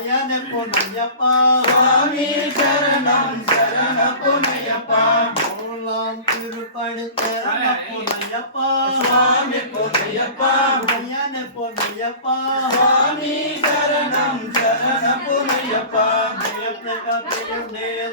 ஐயனே பொன்னையப்பா சுவாமி சரணம் சரண பொன்னையப்பா மூலாம் திருப்படி சரண பொன்னையப்பா சுவாமி பொன்னையப்பா ஐயனே பொன்னையப்பா சுவாமி சரணம் சரண பொன்னையப்பா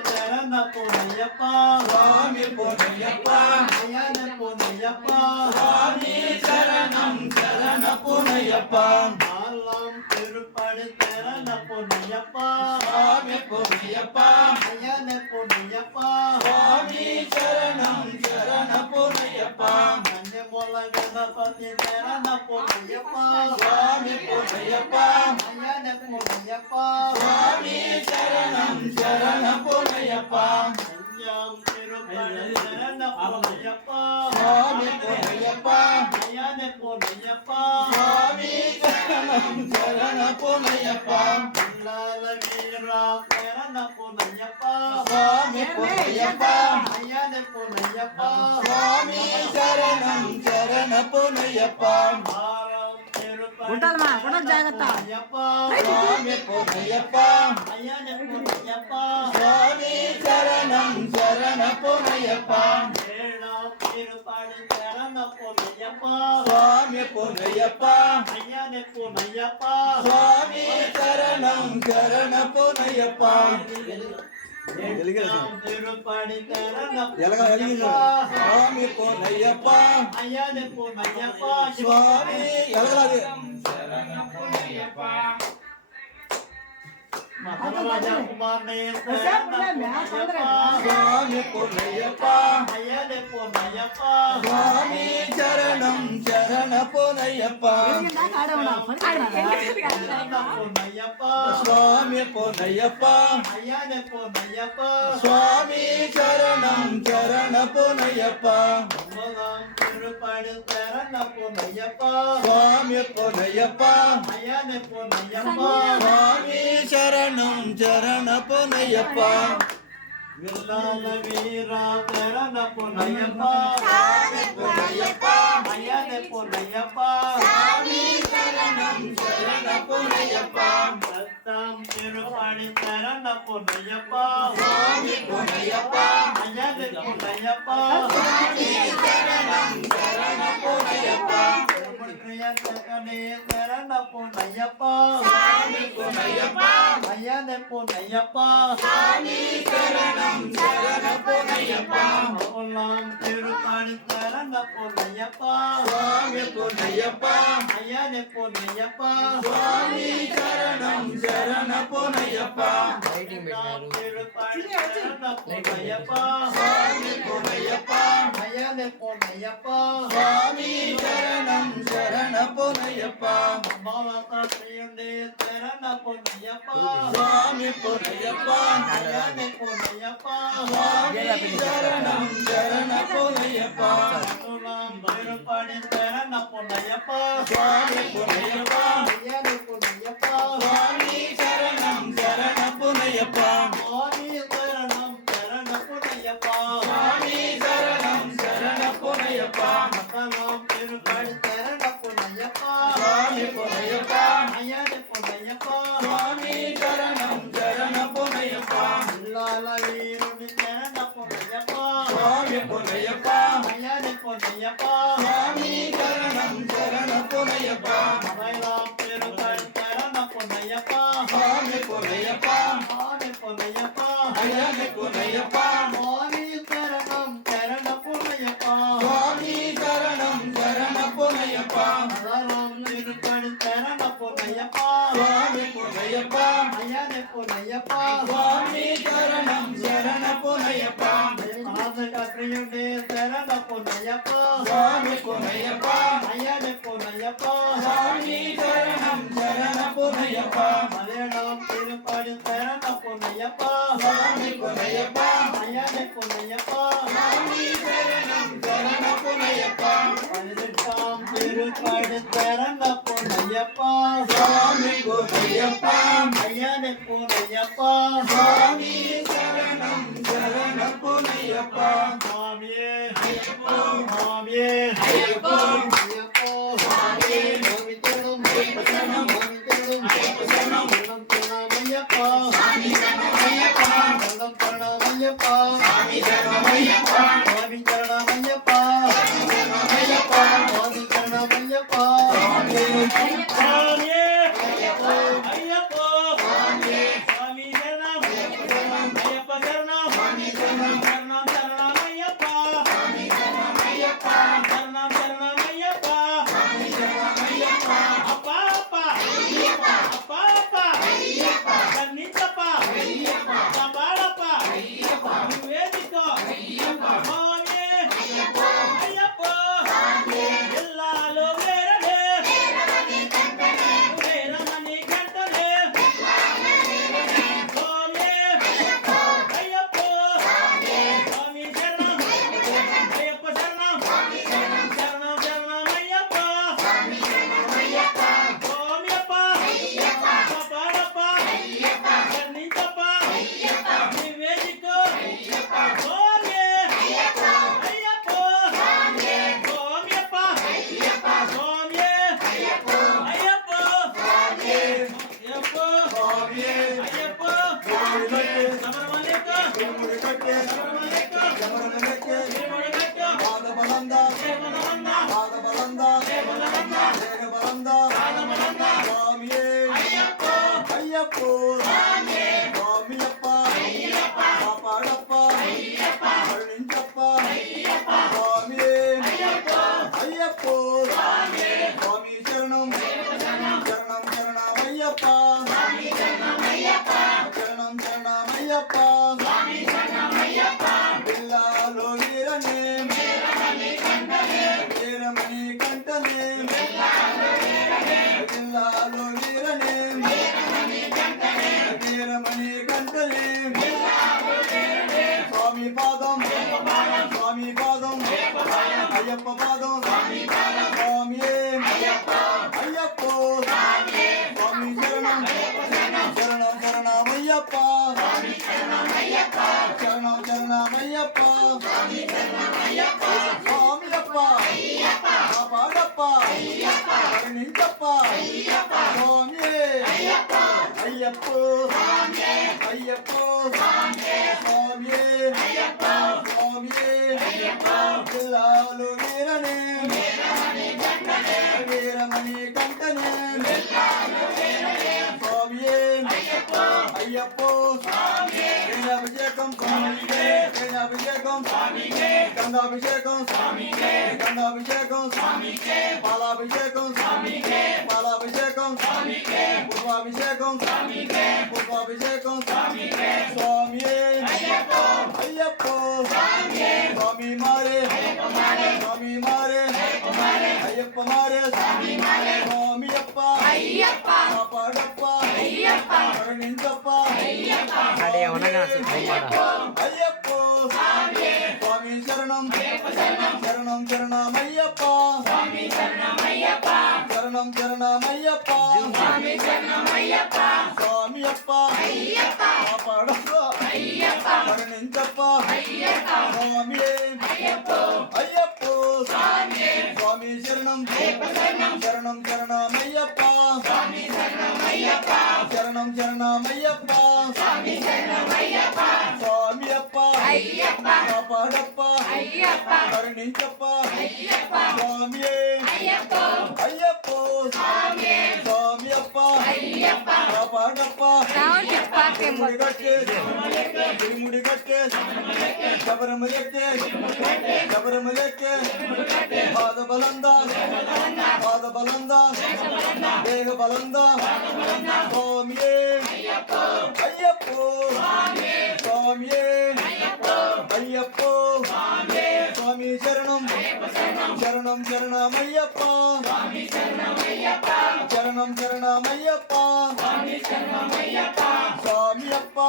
சரண பொன்னையப்பா சுவாமி பொன்னையப்பா ஐயனே பொன்னையப்பா சுவாமி சரணம் சரண பொன்னையப்பா நாலாம் திருப்படி சரண பொன்னையப்பா சுவாமி பொன்னையப்பா ஐயனே பொன்னையப்பா சுவாமி சரணம் சரண பொன்னையப்பா மஞ்சமொல கணபதி சரண பொன்னையப்பா சுவாமி பொன்னையப்பா ஐயனே பொன்னையப்பா சுவாமி சரணம் சரண பொன்னையப்பா அஞ்சாம் திருப்படி சரண பொன்னையப்பா சுவாமி பொன்னையப்பா ஐயனே பொன்னையப்பா சுவாமி சரணம் சரண பொன்னையப்பா பொல்லாத வீரா சரண பொன்னையப்பா சுவாமி பொன்னையப்பா ஐயனே பொன்னையப்பா சுவாமி சரணம் சரண பொன்னையப்பா ஆறாம் திருப்படி కొట్టాలమ్మా కొట్టాలి జాగ్రత్త ஐயப்பா சுவாமி பொன்னையப்பா ஐயனே பொன்னையப்பா சுவாமி சரணம் சரண பொன்னையப்பா ஏழாம் திருப்படி சரண பொன்னையப்பா சுவாமி பொன்னையப்பா ஐயனே பொன்னையப்பா சுவாமி சரணம் சரண பொன்னையப்பா எட்டாம் திருப்படி சரண எலகா சுவாமி பொன்னையப்பா ஐயனே பொன்னையப்பா சுவாமி எலகலாது மகாராஜகுமாரனே சரண பொன்னையப்பா சுவாமி பொன்னையப்பா ஐயனே பொன்னையப்பா சுவாமி சரணம் சரண பொன்னையப்பா சரண பொன்னையப்பா சுவாமி பொன்னையப்பா ஐயனே பொன்னையப்பா சுவாமி சரணம் சரண பொன்னையப்பா ஒன்பதாம் திருப்படி சரண பொன்னையப்பா சுவாமி பொன்னையப்பா ஐயனே பொன்னையப்பா சுவாமி சரணம் சரண பொன்னையப்பா வில்லாத வீரா சரண பொன்னையப்பா பொன்னையப்பா ஐயனே பொன்னையப்பா சுவாமி சரணம் சரண பொன்னையப்பா பத்தாம் திருப்படி சரண பொன்னையப்பா சுவாமி பொன்னையப்பா ஐயனே பொன்னையப்பா சுவாமி சரணம் சரண பொன்னையப்பா சகனே சரண பொன்னையப்பா சுவாமி பொன்னையப்பா ஐயனே பொன்னையப்பா சுவாமி சரணம் சரண பொன்னையப்பா மூலாம் திருப்படி சரண பொன்னையப்பா சுவாமி பொன்னையப்பா ஐயனே பொன்னையப்பா சுவாமி சரணம் சரண பொன்னையப்பா எட்டாம் திருப்படி சரண பொன்னையப்பா சுவாமி பொன்னையப்பா ஐயனே பொன்னையப்பா சுவாமி சரணம் சரண பொன்னையப்பா பாவத்தையுண்டே சரண பொன்னையப்பா சுவாமி பொன்னையப்பா ஐயனே பொன்னையப்பா சுவாமி சரணம் சரண பொன்னையப்பா மூலாம் திருப்படி சரண பொன்னையப்பா சுவாமி பொன்னையப்பா ஐயனே பொன்னையப்பா சுவாமி சரணம் சரண பொன்னையப்பா சுவாமி சரணம் சரண பொன்னையப்பா சுவாமி சரணம் சரண பொன்னையப்பா மக்களாம் திருப்படி சரண பொன்னையப்பா சுவாமி பொன்னையப்பா ஐயனே பொன்னையப்பா சுவாமி சரணம் சரண பொன்னையப்பா இல்லாத வீருணி சரண பொன்னையப்பா சுவாமி பொன்னையப்பா ஐயனே பொன்னையப்பா சுவாமி சரணம் சரண பொன்னையப்பா மலையாம் திருப்படி சரண பொன்னையப்பா சுவாமி பொன்னையப்பா ஆனே பொன்னையப்பா ஐயனே பொன்னையப்பா சுவாமி சரணம் சரண பொன்னையப்பா சுவாமி சரணம் சரண பொன்னையப்பா மலராம் திருப்படி சரண பொன்னையப்பா சுவாமி பொன்னையப்பா ஐயனே பொன்னையப்பா சுவாமி சரணம் சரண பொன்னையப்பா ஆசகத்தியுண்டே சரண பொன்னையப்பா சுவாமி பொன்னையப்பா ஐயனே பொன்னையப்பா சுவாமி சரணம் சரண பொன்னையப்பா மலையாளம் திருப்படி சரண பொன்னையப்பா சுவாமி பொன்னையப்பா ஐயனே பொன்னையப்பா சுவாமி சரணம் சரண பொன்னையப்பா பதினெட்டாம் திருப்படி சரண பொன்னையப்பா சுவாமி பொன்னையப்பா ஐயனே பொன்னையப்பா சுவாமி சரணம் சரண பொன்னையப்பா சுவாமியே ஐயப்போ சுவாமியே ஐயப்போ ஐயப்போ சுவாமியே சுவாமி சரணம் சுவாமி சரணம் சுவாமி சரணம் అయ్యప్పో స్వామియప్ప కాపాడప్ప కరుణించప్ప స్వామి అయ్యప్పో స్వామి శరణం శరణం శరణమయ్యప్ప శరణం శరణమయ్యప్ప పిల్లాలో వీరనే వీరమణి కంటనే పిల్లాలో వీరనే వీరమణి కంటనే స్వామి పాదం అయ్యప్ప పాదం స్వామి అయ్యప్పో స్వామి శరణం శరణం శరణమయ్యప్ప శరణం శరణమయ్యప్ప స్వామియప్ప కాపాడప్ప కరుణించప్ప స్వామి అయ్యప్పో అయ్యప్పో స్వామి జిల్లాలు వీరనే వీరమణి కంటనే స్వామి అయ్యప్పో అభిషేకం అభిషేకం గంగాభిషేకం గంగాభిషేకం పాలాభిషేకం పాలాభిషేకం పుష్పాభిషేకం పుష్పాభిషేకం స్వామి అయ్యప్పో స్వామి మారే అయ్యప్ప మారే స్వామి అప్ప కాపాడప్ప కరుణించప్ప అయ్యప్పో స్వామి శరణం శరణం శరణమయ్యప్ప శరణం శరణమయ్యప్ప స్వామి అప్ప కాపాడప్ప కరుణించప్ప స్వామి అయ్యప్పో స్వామి శరణం శరణం శరణమయ్యప్ప శరణం శరణమయ్యప్ప స్వామి అప్ప కాపాడప్ప కరుణించప్ప స్వామి అయ్యప్పో స్వామి అప్ప కాపాడప్ప ముడి కట్టే శబరమలెక్కే పాద బలంద దేహ బలంద స్వామి అయ్యప్పో స్వామి అయ్యప్పో స్వామి శరణం శరణం శరణమయ్యప్ప శరణం శరణమయ్యప్ప స్వామి అప్ప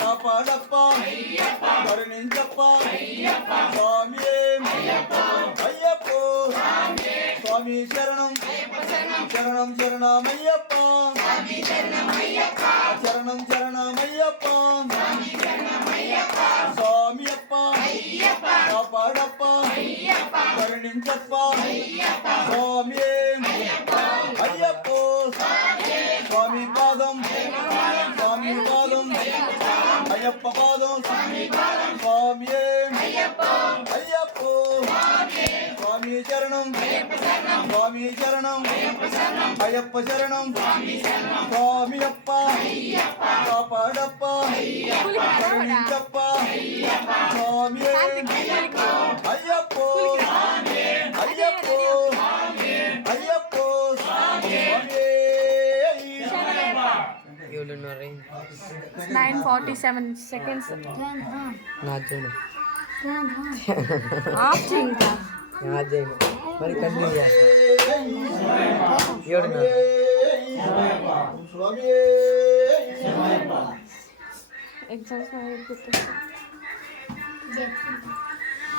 కాపాడప్ప కరుణించప్ప స్వామి అయ్యప్పో స్వామి శరణం శరణం శరణమయ్యప్ప శరణం శరణమయ్యప్ప స్వామి అప్ప కాపాడప్ప కరుణించప్ప స్వామి అయ్యప్పో స్వామి పాదం అయ్యప్ప పాదం స్వామి అయ్యప్పో స్వామి శరణం అయ్యప్ప శరణం స్వామి అప్ప కాపాడప్ప కరుణించప్ప స్వామి అయ్యప్పో అయ్యప్పో స్వామి 9:47 seconds. మరి కంటిన్యూ ఎగ్జామ్స్